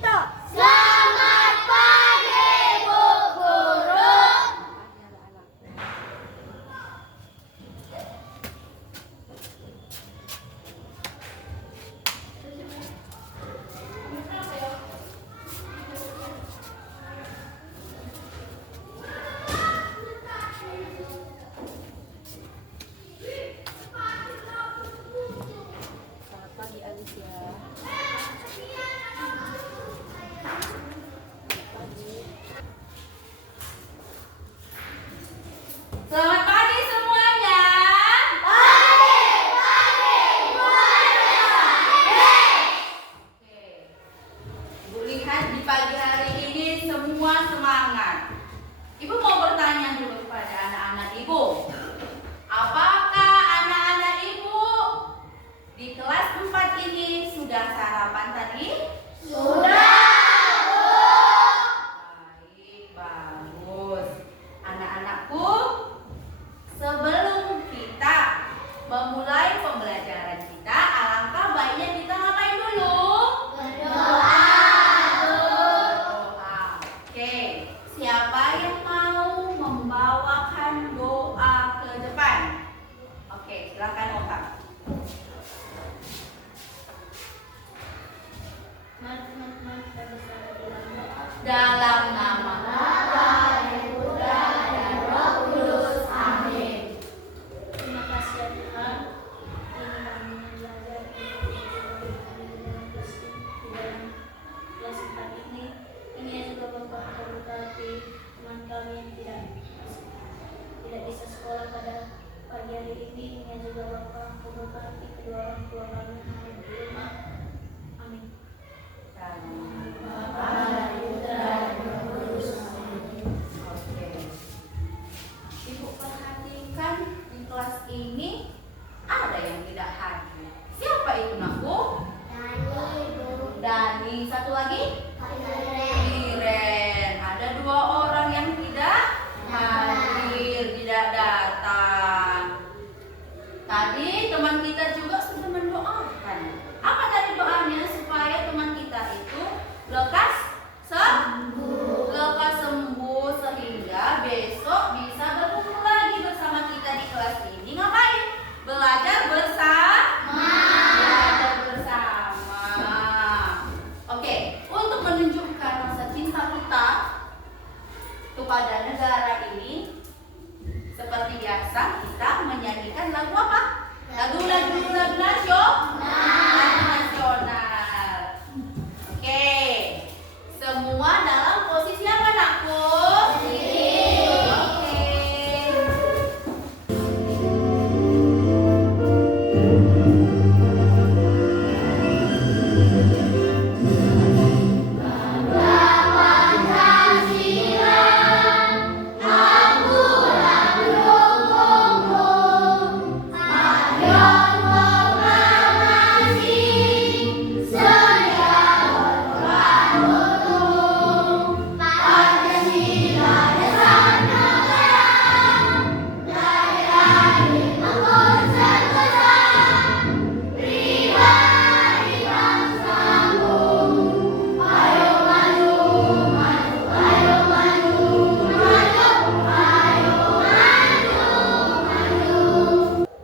kita. Selamat pagi, Bu Guru. Selamat pagi Alicia. Selamat pagi semuanya. Oke. Ibu lihat di pagi hari ini semua semangat. Ibu mau bertanya dulu kepada anak-anak ibu. Apakah anak-anak ibu di kelas 4 ini sudah sarapan tadi? Baik, bagus. Anak-anakku, sebelum kita memulai pembelajaran kita, alangkah baiknya kita ngapain dulu? Berdoa. Oke, siapa yang mau membawakan doa ke depan? Oke, silakan Oka. Dalam nama Bapa dan Putra dan Roh Kudus. Amin. Terima kasih ya Tuhan. Ini kami belajar dalam kelas 4 ini. Ini juga Bapak berkati teman kami yang tidak bisa sekolah pada pagi hari ini. Ini juga Bapak berkati kedua orang tua kami yang ada di rumah. Amin. Bapa dan Putra dan Roh Kudus. Amin. Oke. Ibu perhatikan di kelas ini ada yang tidak hadir. Siapa itu nakku? Dani. Satu lagi? Iren. Ada 2 orang yang tidak hadir, tidak datang. Tadi teman kita juga sudah mendoakan. Apa tadi doanya supaya teman kita itu lekas sembuh sehingga besok bisa berkumpul lagi bersama kita di kelas ini. Ngapain? Belajar bersama. Belajar bersama. Oke, untuk menunjukkan rasa cinta kita kepada negara ini, seperti biasa kita menyanyikan lagu apa? Lagu nasional. Oke, semua dalam posisi apa nakku? Oke.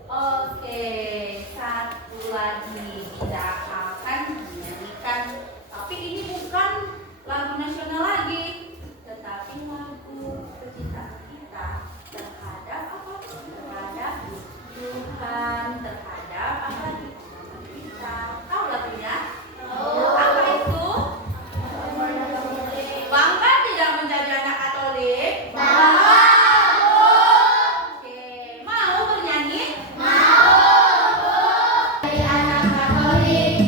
Oke, satu lagi kita akan menyanyikan. Tapi ini bukan lagu nasional lagi, tetapi lagu kecintaan kita terhadap apa? Terhadap Tuhan, terhadap apa lagi? Kita. Tahu lagunya? Apa itu? Bangga tidak menjadi anak Katolik? Oke, mau bernyanyi? Anak Katolik.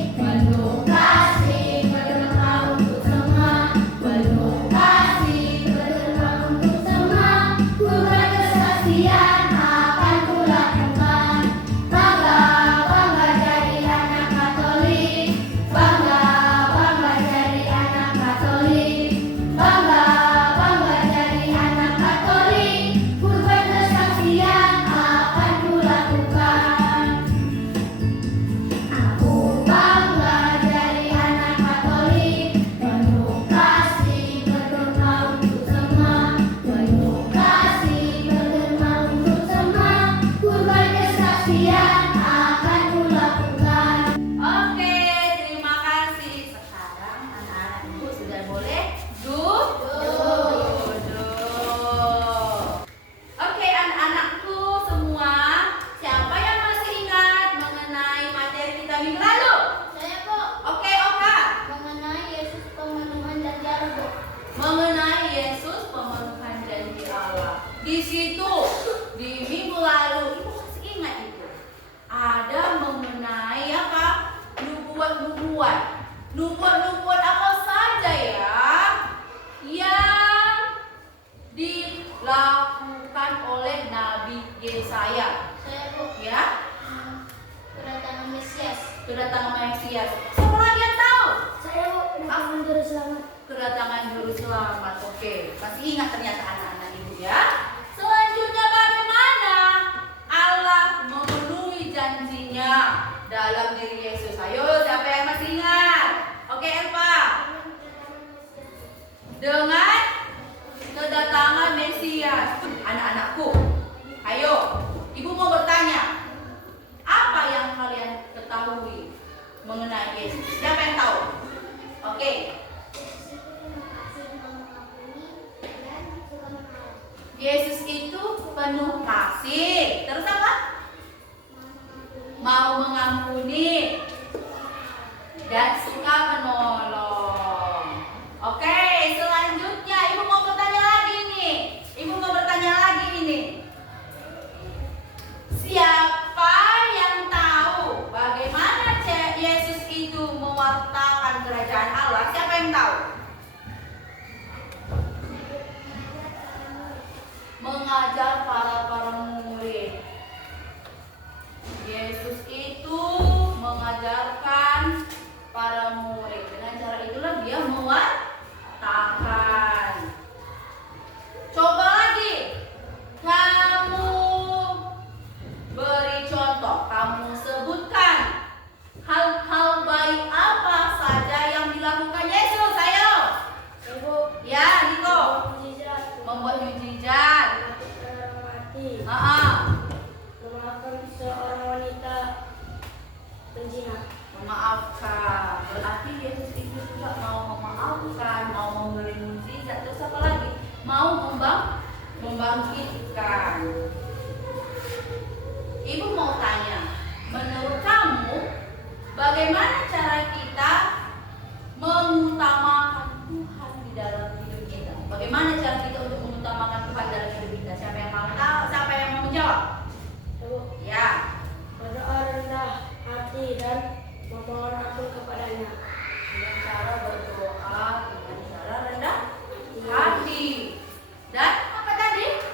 Kedatangan Mesias. Siapa lagi yang tahu? Saya Bu, kedatangan juru selamat. Kedatangan juru selamat. Oke, masih ingat ternyata anak-anak ibu ya. Selanjutnya bagaimana Allah memenuhi janjinya dalam diri Yesus. Ayo, siapa yang masih ingat? Oke, Eva. Dengan kedatangan Mesias. Anak-anakku, ayo, ibu mau bertanya. Apa yang kalian ketahui mengenai Yesus? Siapa yang tahu? Oke. Yesus itu penuh kasih. Terus apa? Mau mengampuni dan suka menolong. Oke, selanjutnya ibu mau bertanya lagi nih. Ibu mau bertanya lagi ini. Siapa yang tahu bagaimana Yesus itu mewartakan kerajaan Allah? Siapa yang tahu? Mengajar para murid. Yesus itu mengajarkan para murid. Dengan cara itulah dia mewartakan. Coba lagi. Kamu beri contoh. Kamu sebutkan hal-hal baik apa saja yang dilakukan Yesus. Ayo. Ibu. Ya, Niko. Membuat mujizat. Memaafkan seorang wanita penzina. Memaafkan. Berarti Yesus itu juga mau memaafkan, mau memberi mujizat. Terus apa lagi? Mau membangkitkan. Ibu mau tanya, menurut kamu bagaimana cara kita mengutamakan Tuhan di dalam hidup kita? Bagaimana cara kita untuk mengutamakan Tuhan dalam hidup kita? Siapa yang mau tahu? Siapa yang mau menjawab? Ibu. Ya. Berdoa rendah hati dan memohon ampun kepadanya. Dengan cara berdoa, dengan cara rendah hati. Dan apa tadi?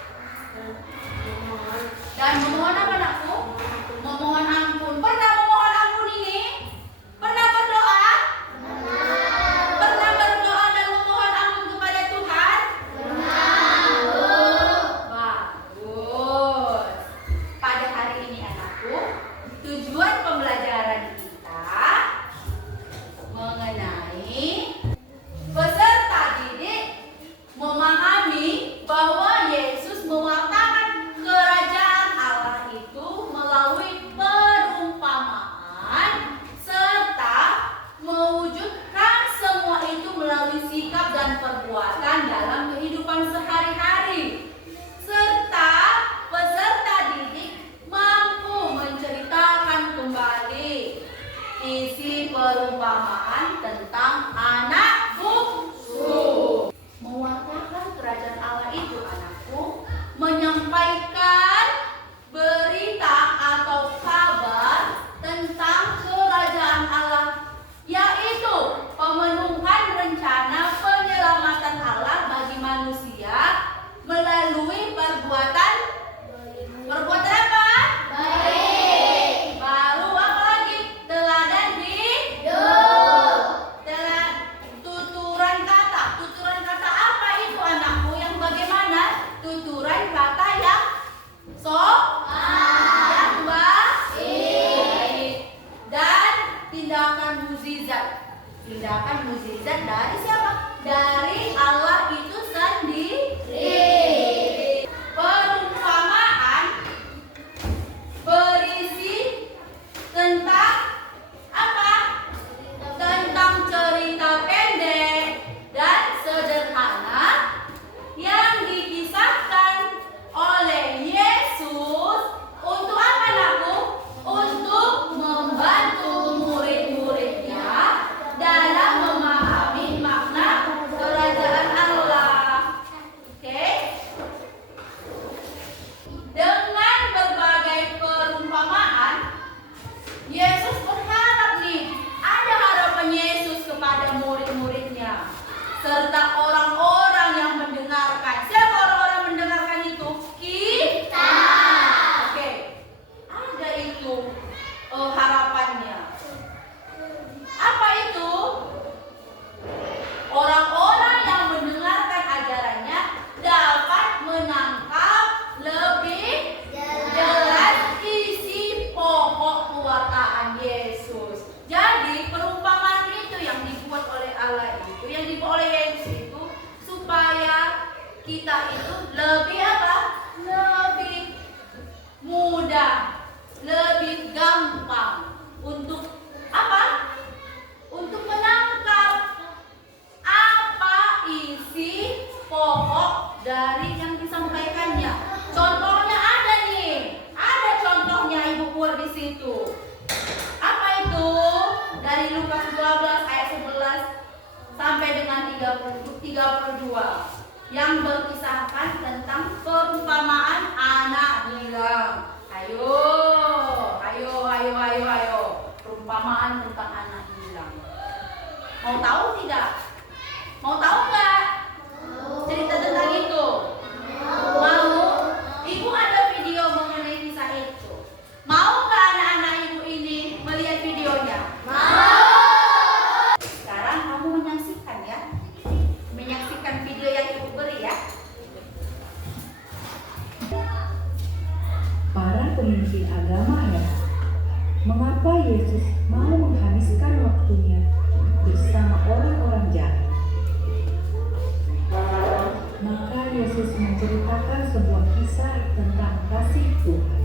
Dan memohon apa anakku? Memohon ampun. Pernah memohon ampun ini? Pernah berdoa? Pernah berdoa dan memohon ampun kepada Tuhan? Bagus. Pada hari ini anakku, tujuan pembelajaran kita mengenai peserta didik memahami bahwa Yesus mewartakan kerajaan Allah itu melalui perumpamaan serta mewujudkan semua itu melalui sikap dan perbuatan dalam kehidupan sehari-hari. Serta peserta didik mampu menceritakan kembali isi perumpamaan tentang anak bungsu. Mewartakan kerajaan Allah itu anakku menyampaikan berita atau kabar tentang kerajaan Allah, yaitu pemenuhan rencana penyelamatan Allah bagi manusia melalui perbuatan apa? Baik. Baru apa lagi? Teladan hidup. Tuturan kata. Tuturan kata apa itu anakku? Yang bagaimana? Tuturan kata yang yang baik. Dan tindakan mukjizat. Tindakan mukjizat dari siapa? Dari Allah itu sendiri. Perumpamaan berisi tentang apa? Tentang cerita pendek dan sederhana yang dikisahkan oleh Yesus untuk apa anakku? Untuk membantu murid-muridnya dalam memahami makna kerajaan Allah. Yesus. Jadi perumpamaan itu yang dibuat oleh Allah itu, yang dibuat oleh Yesus itu supaya kita itu lebih apa? Lebih mudah, lebih gampang untuk apa? Untuk menangkap apa isi pokok dari yang disampaikannya. Contohnya ada nih, ada contohnya ibu buat di situ. Apa itu? Dari Lukas 12 ayat 11 sampai dengan 32 yang berkisahkan tentang perumpamaan anak hilang. Ayo, perumpamaan tentang anak hilang. Mau tahu tidak? Mau tahu nggak? Cerita tentang itu? Mau? Ibu ada video mengenai kisah itu. Mau nggak anak-anak ibu ini melihat videonya? Mau. Sekarang kamu menyaksikan ya. Menyaksikan video yang ibu beri ya. Para pemimpin agama heran, mengapa Yesus mau menghabiskan waktunya bersama orang-orang jahat. Maka Yesus menceritakan sebuah kisah tentang kasih Tuhan.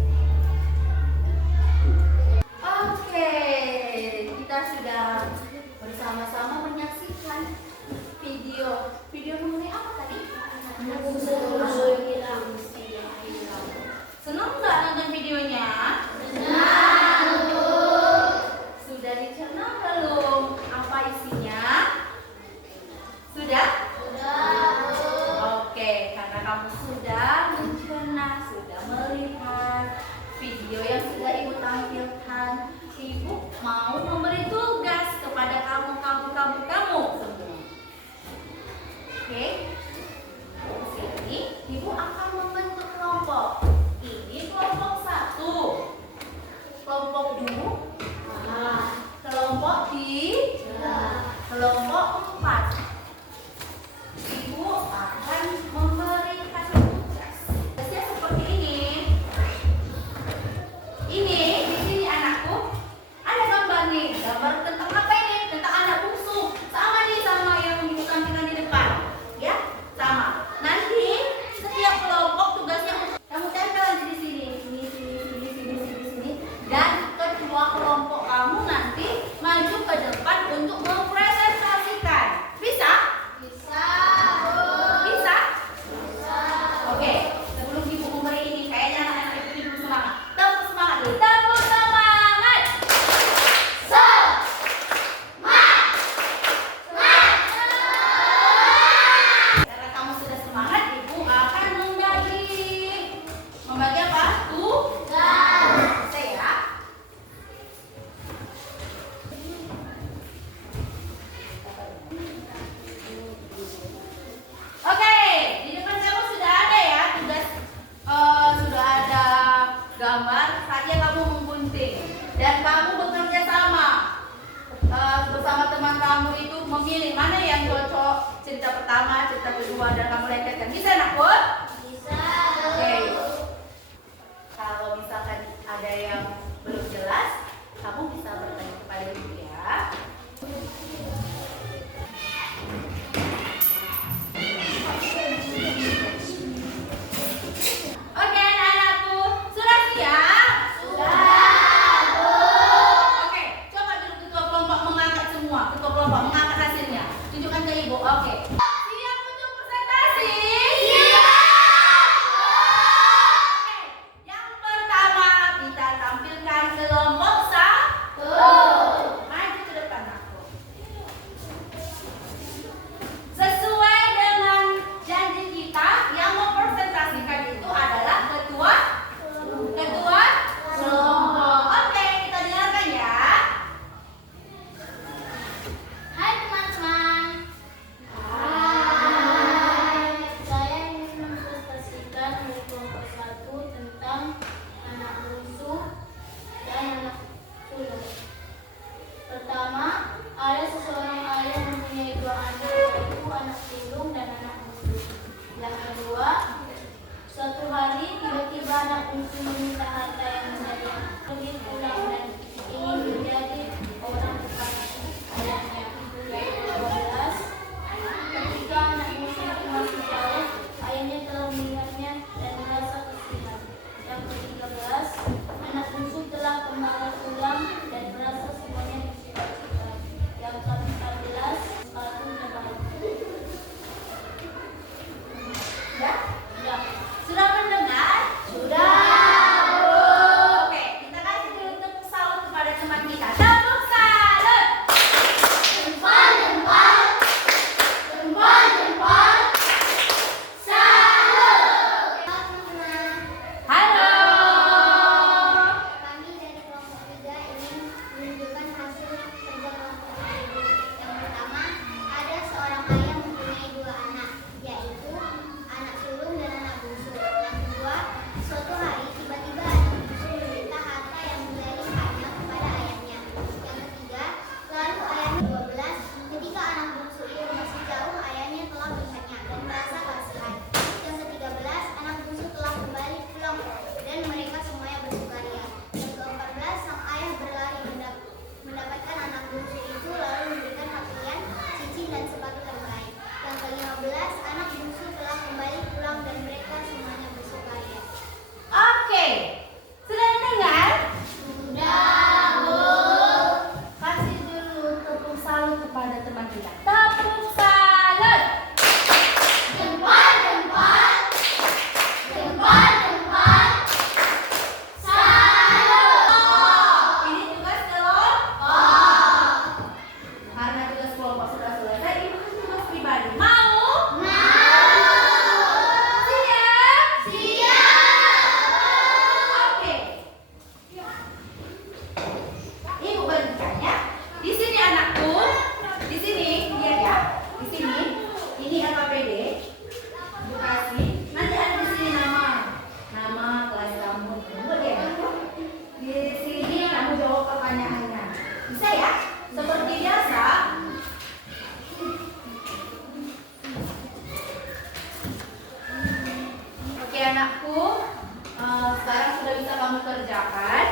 Oke, kita sudah bersama-sama menyaksikan video mengenai apa tadi? Senang nggak nonton videonya? Senang. Sudah dicerna belum apa isinya? Sudah? Oke, karena kamu sudah mencerna, sudah melihat video yang sudah ibu tampilkan, ibu mau memberi tugas kepada kamu semua. Oke, di sini ibu akan membentuk kelompok. Ini kelompok 1, kelompok 2, kelompok 3, kelompok 4. Ibu akan memberikan tugas. Tugasnya seperti ini. Ini di sini anakku ada gambar nih. Gambar tentang apa ini? Tentang anak bungsu. Sama nih sama yang ibu tampilkan di depan. Ya, sama. Nanti setiap kelompok tugasnya kamu tempel di sini. Sini. Dan ketua kelompok kamu nanti maju ke depan untuk mempresentasikan. Bisa? Bisa. Oke, sebelum ibu memberi ini, kayaknya anak-anak itu dulu semangat. Tepuk semangat dulu. Tepuk semangat. Karena kamu sudah semangat, ibu akan membagi apa? Tugas. Bisa ya? Oke, di depan kamu sudah ada ya tugas, sudah ada gambar. Saatnya kamu menggunting dan kamu bekerja sama bersama teman kamu itu memilih mana yang cocok, cerita pertama, cerita kedua, dan kamu lengketkan. Bisa nakut? Bisa. Oke. Kalau misalkan ada yang belum jelas, kamu bisa bertanya kepada ibu ya. Oke anak-anakku, sudah siap? Sudah, Bu. Oke, coba dulu ketua kelompok mengangkat semua. Ketua kelompok mengangkat hasilnya. Tunjukkan ke ibu. Oke. Siap untuk presentasi? Siap. Seperti biasa, oke anakku, sekarang sudah bisa kamu kerjakan.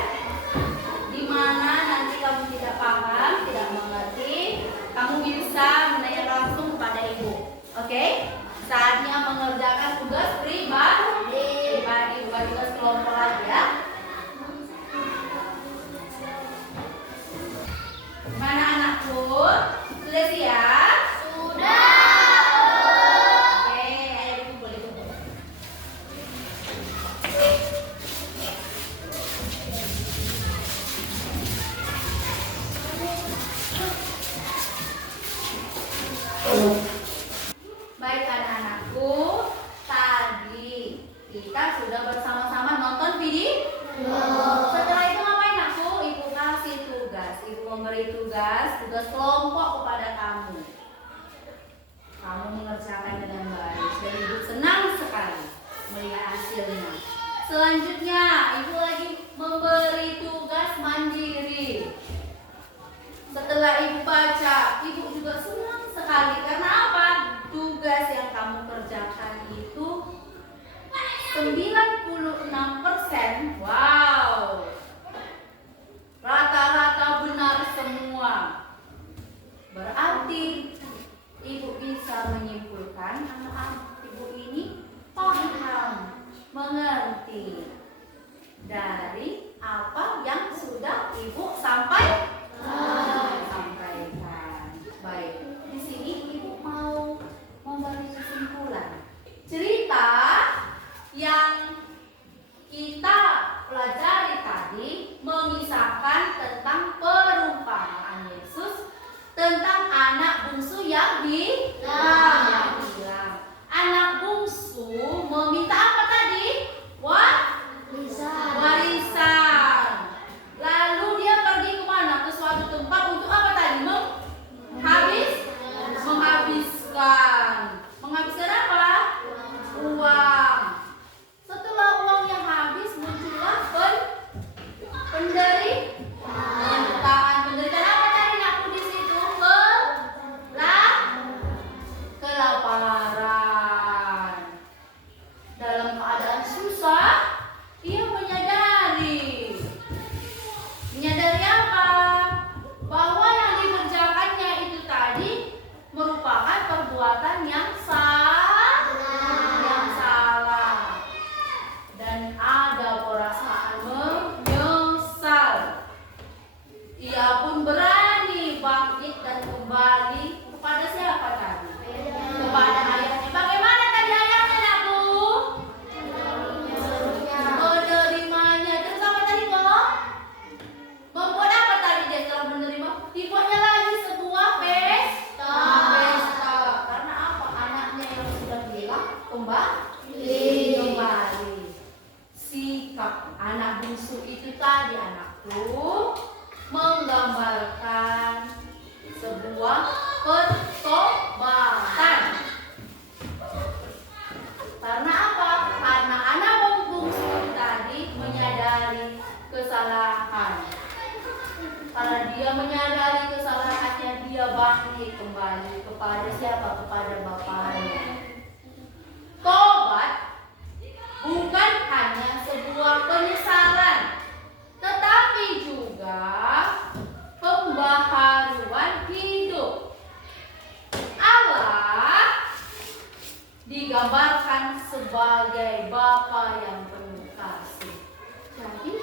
Di mana nanti kamu tidak paham, tidak mengerti, kamu bisa menanyakan langsung kepada ibu. Oke? Saatnya mengerjakan tugas pribadi, bukan tugas kelompok lagi ya. Mana anakku? Sudah siap? Sudah. Oke, ayo kumpul itu. Baik anak-anakku, tadi kita sudah bersama-sama nonton video. Setelah itu ngapain aku? Ibu kasih tugas, ibu memberi tugas kelompok kepada kamu. Kamu mengerjakan dengan baik dan ibu senang sekali melihat hasilnya. Selanjutnya, ibu lagi memberi tugas mandiri. Setelah ibu baca, ibu juga senang sekali karena apa? Tugas yang kamu kerjakan itu 96%. Wow. Rata-rata benar semua. Berarti ibu bisa menyimpulkan anak-anak ibu ini paham, mengerti dari apa yang sudah ibu sampaikan. Baik, di sini ibu mau memberi kesimpulan. Cerita yang kita pelajari tadi mengisahkan tentang perumpamaan Yesus tentang anak bungsu yang hilang. Anak bungsu meminta apa tadi? Warisan. Lalu dia pergi kemana? Ke suatu tempat untuk apa tadi? Menghabiskan. Menghabiskan apa? Uang. Setelah uang yang habis muncullah penderitaan. Penderitaan apa tadi aku di situ? Kelaparan. Dalam keadaan susah, ia menyadari apa? Bahwa yang dikerjakannya itu tadi merupakan perbuatan yang salah. Dan ada perasaan menyesal. Ia pun berani bangkit dan kembali kepada siapa tadi? Kepada ayahnya. Bagaimana tadi ayahnya, aku? Menerimanya. Terus apa tadi kok? Membuat apa tadi dia setelah menerima? Dibuatnya lagi sebuah pesta. Karena apa? Anaknya yang sudah hilang kembali. Sikap anak bungsu itu tadi anakku menggambarkan sebuah pertobatan. Karena apa? Karena anak bungsu tadi menyadari kesalahan. Karena dia menyadari kesalahannya, dia bangkit kembali kepada siapa? Kepada bapaknya. Tobat bukan hanya sebuah penyesalan, tetapi juga pembaharuan hidup. Allah digambarkan sebagai Bapa yang penuh kasih. Jadi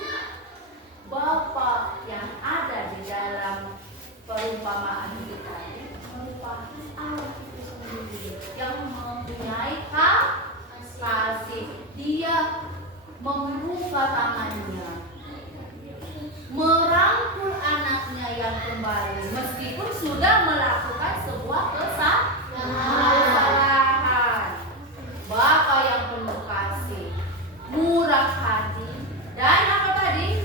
Bapa yang ada di dalam perumpamaan ini tadi merupakan Allah itu sendiri yang mempunyai kasih. Dia membuka tangannya, merangkul anaknya yang kembali meskipun sudah melakukan sebuah kesalahan. Bapa yang penuh kasih, murah hati, dan apa tadi?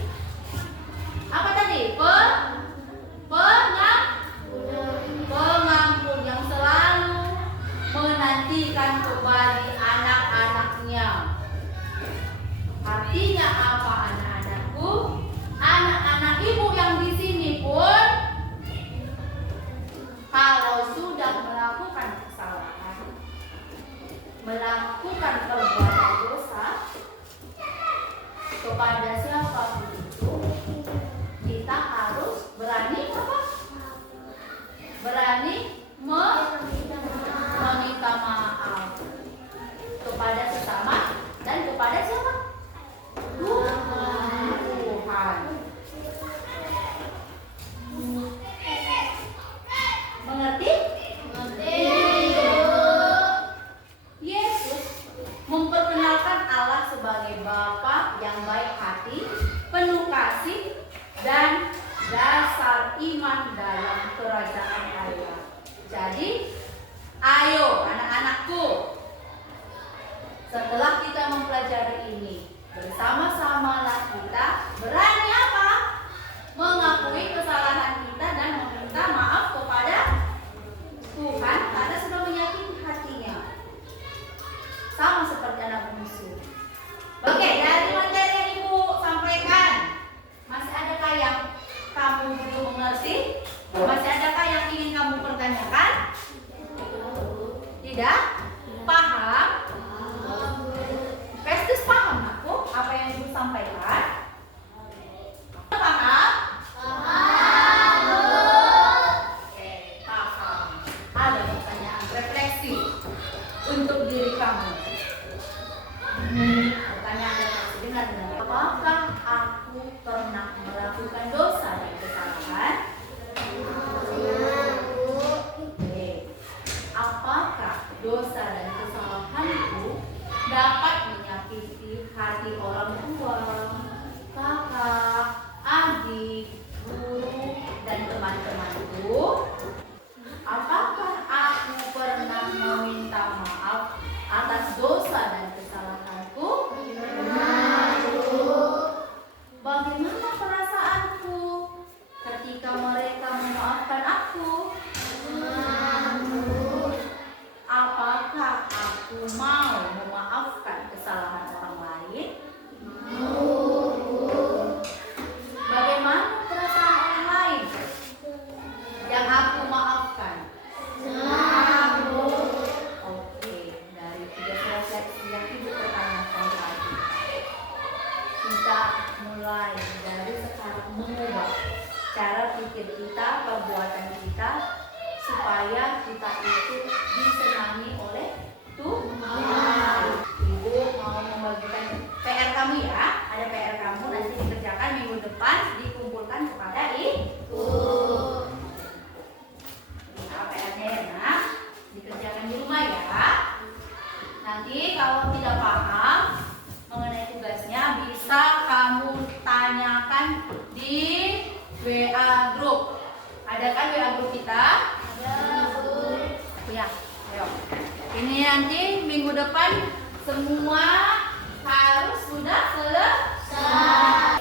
Pengampun yang selalu menantikan kembali anak-anaknya. Artinya apa anak-anakku? Anak-anak ibu yang di sini pun dasar iman dalam kerajaan Allah. Jadi, ayo anak-anakku, setelah kita mempelajari ini, bersama-samalah kita berani apa? Mengakui kesalahan kita dan meminta maaf kepada Tuhan karena sudah menyakiti hatinya. Sama seperti anak bungsu. Oke, dari materi yang Ibu sampaikan, masih adakah yang kamu belum mengerti? Masih adakah yang ingin kamu pertanyakan? Tidak? Paham? Festus paham aku apa yang Ibu sampaikan? Paham? Oke, paham. Ada pertanyaan refleksi untuk diri kamu. Pertanyaan refleksi dengan apakah aku pernah melakukan dosa dan kesalahan? Oke. Apakah dosa dan kesalahanku dapat menyakiti hati orang tua, kakak, adik, guru, dan teman-temanku? Apakah aku pernah meminta maaf atas dosa dan kesalahanku? Bagaimana perasaanku ketika mereka memaafkan aku? Apakah aku mau memaafkan kesalahan orang lain? Bagaimana perasaan orang lain yang aku maafkan? Oke, dari 3 refleksi yang Ibu pertanyakan tadi, kita mulai dari sekarang mengubah cara pikir kita, perbuatan kita, supaya kita itu disenangi oleh Tuhan. Ibu mau membagikan PR kamu ya, ada PR kamu nanti dikerjakan minggu depan, dikumpulkan kepada Ibu. Nah, PR-nya ya nak, dikerjakan di rumah ya. Nanti kalau tidak paham mengenai tugasnya bisa kamu tanyakan di WA group. Ada kan WA group kita? Ya, ayo. Ini nanti minggu depan semua harus sudah selesai.